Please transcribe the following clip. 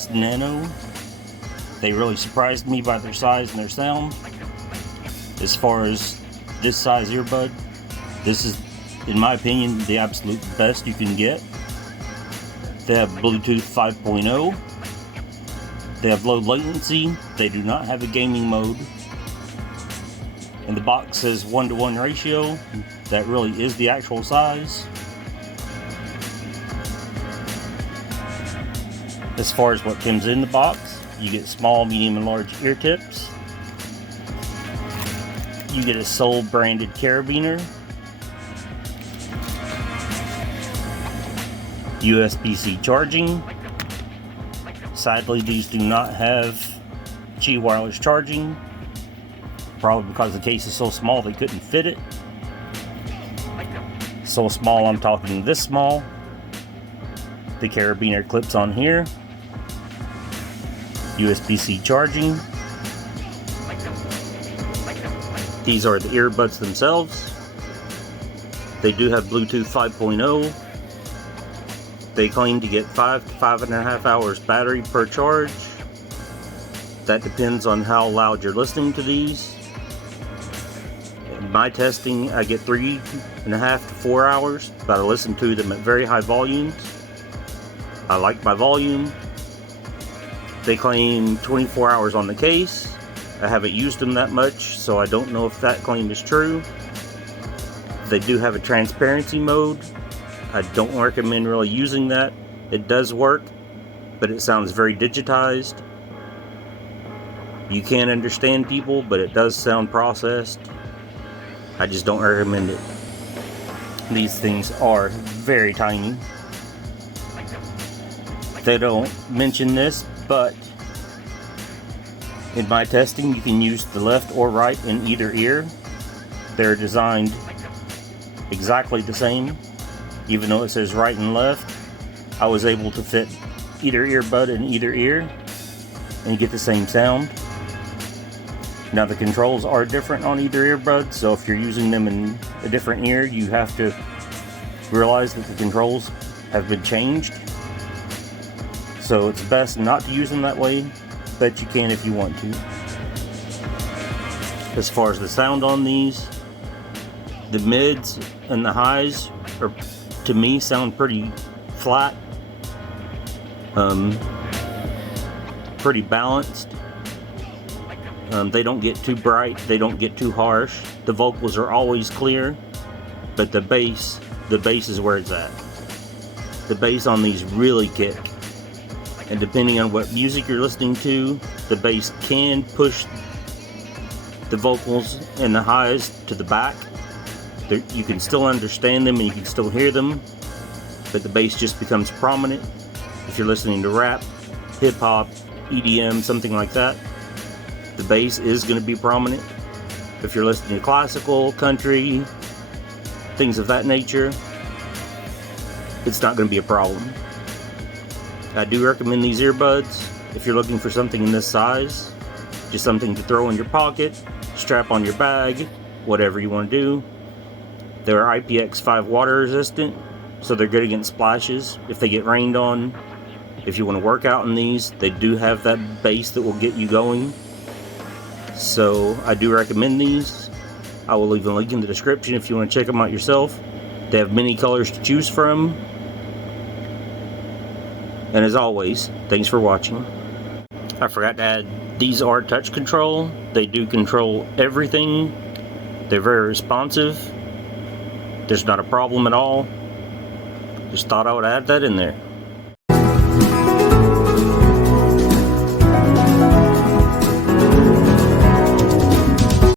S-Nano. They really surprised me by their size and their sound. As far as this size earbud, this is, in my opinion, the absolute best you can get. They have Bluetooth 5.0. They have low latency. They do not have a gaming mode. And the box says 1:1 ratio. That really is the actual size. As far as what comes in the box, you get small, medium, and large ear tips. You get a Soul branded carabiner, USB-C charging. Sadly, these do not have Qi wireless charging, probably because the case is so small they couldn't fit it. So small, I'm talking this small. The carabiner clips on here. USB-C charging. These are the earbuds themselves. They do have Bluetooth 5.0. They claim to get 5 to 5.5 hours battery per charge. That depends on how loud you're listening to these. In my testing, I get 3.5 to 4 hours, but I listen to them at very high volumes. I like my volume. They claim 24 hours on the case. I haven't used them that much, so I don't know if that claim is true. They do have a transparency mode. I don't recommend really using that. It does work, but it sounds very digitized. You can understand people, but it does sound processed. I just don't recommend it. These things are very tiny. They don't mention this, but in my testing, you can use the left or right in either ear. They're designed exactly the same. Even though it says right and left, I was able to fit either earbud in either ear and get the same sound. Now the controls are different on either earbud, so if you're using them in a different ear, you have to realize that the controls have been changed. So it's best not to use them that way, but you can if you want to. As far as the sound on these, the mids and the highs are, to me, sound pretty flat, pretty balanced. They don't get too bright, they don't get too harsh. The vocals are always clear, but the bass is where it's at. The bass on these really kick. And depending on what music you're listening to, the bass can push the vocals and the highs to the back. You can still understand them and you can still hear them, but the bass just becomes prominent. If you're listening to rap, hip-hop, EDM, something like that, the bass is going to be prominent. If you're listening to classical, country, things of that nature, it's not going to be a problem. I do recommend these earbuds if you're looking for something in this size. Just something to throw in your pocket, strap on your bag, whatever you want to do. They're IPX5 water resistant, so they're good against splashes if they get rained on. If you want to work out in these, they do have that bass that will get you going. So I do recommend these. I will leave a link in the description if you want to check them out yourself. They have many colors to choose from. And as always, thanks for watching. I forgot to add, these are touch control. They do control everything. They're very responsive. There's not a problem at all. Just thought I would add that in there.